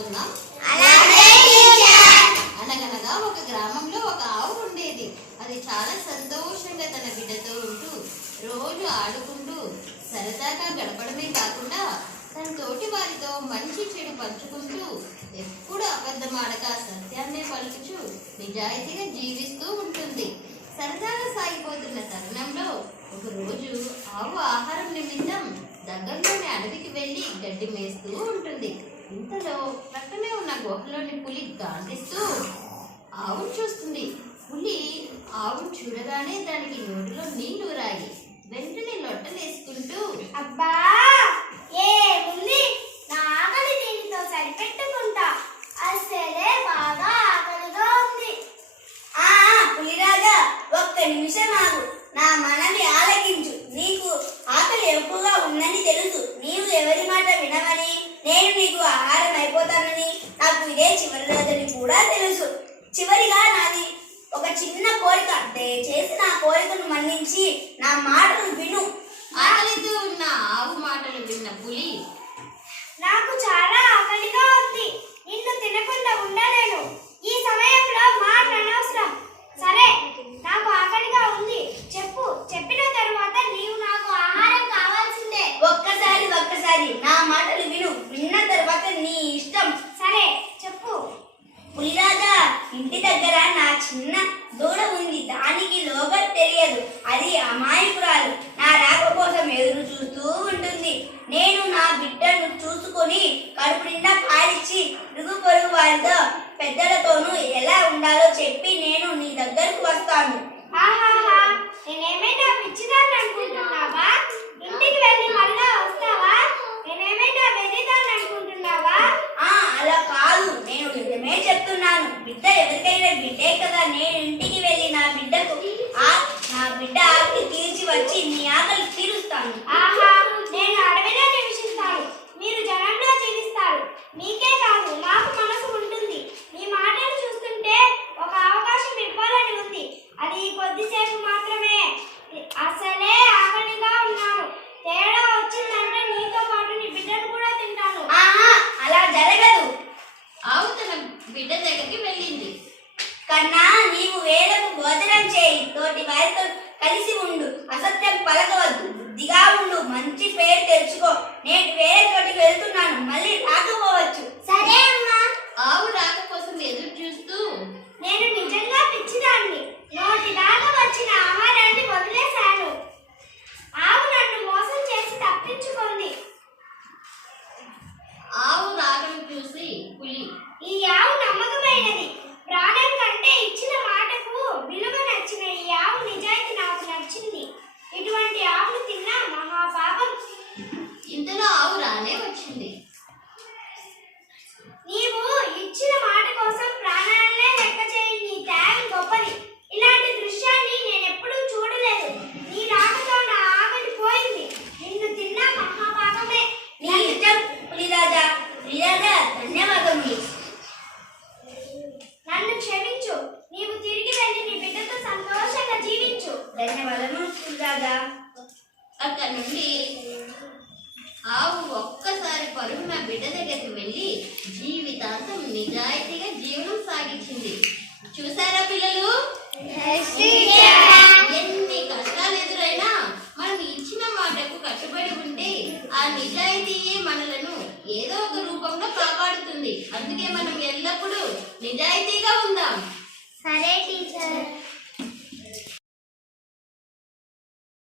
తెలుసుకుందాం. అనగనగా ఒక గ్రామంలో ఒక ఆవు ఉండేది. అది చాలా సంతోషంగా తన బిడ్డతో ఉంటూ రోజు ఆడుకుంటూ సరదాగా గడపడమే కాకుండా తన తోటి వారితో మంచి చెడు పంచుకుంటూ ఎప్పుడు అబద్ధం ఆడక సత్యాన్నే పలుకుచు నిజాయితీగా జీవిస్తూ ఉంటుంది. సరదాగా సాగిపోతున్న తరుణంలో ఒకరోజు ఆవు ఆహారం నిమిత్తం దగ్గరలోని అడవికి వెళ్ళి గడ్డి మేస్తూ ఉంటుంది. ఇంతలో ప్రక్కనే ఉన్న గుహలోని పులి గాంధిస్తూ ఆవును చూస్తుంది. పులి ఆవును చూడగానే దానికి నోటిలో నీళ్లు రాయి వెంటనే లొట్టలేసుకుంటూ, అబ్బా ఏముంది, నా ఆకలి దీనితో సరిపెట్టుకుంటా, అసలే బాగా ఆకలిగా ఉంది. పులిరాజా, ఒక్క నిమిషం ఆగు, నా మనవి ఆలకించు. నీకు ఆకలి ఎక్కువగా ఉందని తెలుసు. నీవు ఎవరి మాట వినవని, నేను నీకు ఆహారం అయిపోతానని, నాకు ఇదే చివరి రోజని కూడా తెలుసు. చివరిగా నాది ఒక చిన్న కోరిక. దయచేసి నా కోరికను మన్నించి నా మాటలు విను. ఆకలితో ఉన్న ఆవు మాటలు విన్న పులి, నాకు చాలా ఆకలిగా ఉంది, నిన్ను తినకుండా ఉండలేను. ఈ సమయంలో మాట అనవసరం. సరే, నాకు ఆకలిగా ఉంది, చెప్పు. చెప్పిన తరువాత నీవు నాకు ఆహారం కావాల్సిందే. ఒక్కసారి నా మాటలు విను. విన్న తర్వాత నీ ఇష్టం. సరే, చెప్పు. పులిరాజా, ఇంటి దగ్గర నా చిన్న దూడ ఉంది. దానికి లోగం తెలియదు. అది అమాయకురాలు. నా రాక కోసం ఎదురు చూస్తూ ఉంటుంది. నేను నా బిడ్డను చూసుకొని కడుపు నిండా పాలిచ్చి ఇరుగు పొరుగు వారితో పెద్దలతోనూ ఎలా ఉండాలో చెప్పి నేను నీ దగ్గరకు వస్తాను. ఆహాహా, నేనేమైనా పిచ్చిదాన్ని అనుకుంటున్నావా? ఇంటికి వెళ్ళి మళ్ళా వస్తావా? నేనేమైనా వెర్రిదాన్ని అనుకుంటున్నావా? అలా కాదు, నేను నిజమే చెప్తున్నాను. బిడ్డ ఎవరికైనా బిడ్డే కదా. నేను ఇంటికి వెళ్ళి నా బిడ్డ ఆకలి తీర్చి వచ్చి నీ ఆకలి తీరుస్తాను. ఆహా, నేను అడవిలో నివసిస్తాను, మీరు జనంలో జీవిస్తారు. మీకే కాదు, నాకు మనసు ఉంటుంది. మీ మాటలు చూస్తుంటే ఒక అవకాశం ఇవ్వాలని ఉంది. అది కొద్దిసేపు మాత్రమే. అసలే ఆకలిగా ఉన్నాను. తేడా వచ్చిందంటే నీతో పాటు నీ బిడ్డను కూడా తింటాను. అలా జరగదు. ఆవు తన బిడ్డ దగ్గరికి వెళ్ళింది. కన్నా, నీవు వేలకు భోజనం చేయి. తోటి వారితో కలిసి ఉండు. అసత్యం పలకవద్దు. బుద్ధిగా ఉండు. మంచి పేరు తెచ్చుకో. నేను వేరే చోటికి వెళ్తున్నాను. మళ్ళీ రాకపోవచ్చు. సరే అమ్మా. ఆవు రాక కోసం ఎదురు చూస్తూ, నేను నిజంగా పిచ్చిదాన్ని. నోటి దాకా వచ్చిన ఆహారాన్ని వదిలేశాను. ఆవు నన్ను మోసం చేసి తప్పించుకుంది. ఆవు రాగను చూసి పులి, ఈ ఆవు నమ్మకమైనది. ప్రాణం కంటే ఇచ్చిన మాటకు విలువ నచ్చిన ఈ ఆవు నిజాయితీ నాకు నచ్చింది. ఇటువంటి ఆవును తిన్నా మహాపాపం. ఇంతలో ఆవు రానే వచ్చింది. నీవు ఇచ్చిన మాట కోసం ప్రాణాలనే లెక్క చేయి. నీ త్యాగం గొప్పది. ఇలాంటి దృశ్యాన్ని నేనెప్పుడూ చూడలేదు. నీ రాకతో నా ఆకలి పోయింది. నిన్ను తిన్నా మహాపాపమే. నీ ఇష్టం పులిరాజా. పులిరాజా, ధన్యవాదములు. నన్ను క్షమించు. నీవు తిరిగి వెళ్ళి నీ బిడ్డతో సంతోషంగా జీవించు. ధన్యవాదములు పులిరాజా. అక్కడి నుండి ఆవు ఒక్కసారి పరుగున బిడ్డ దగ్గరికి వెళ్ళి జీవితాంతం నిజాయితీగా జీవనం సాగించింది. చూసారా పిల్లలు, ఎన్ని కష్టాలు ఎదురైనా మనం ఇచ్చిన మాటకు కట్టుబడి ఉంటే ఆ నిజాయితీయే మనలను ఏదో ఒక రూపంలో కాపాడుతుంది. అందుకే మనం ఎల్లప్పుడూ నిజాయితీగా ఉందాం. సరే టీచర్.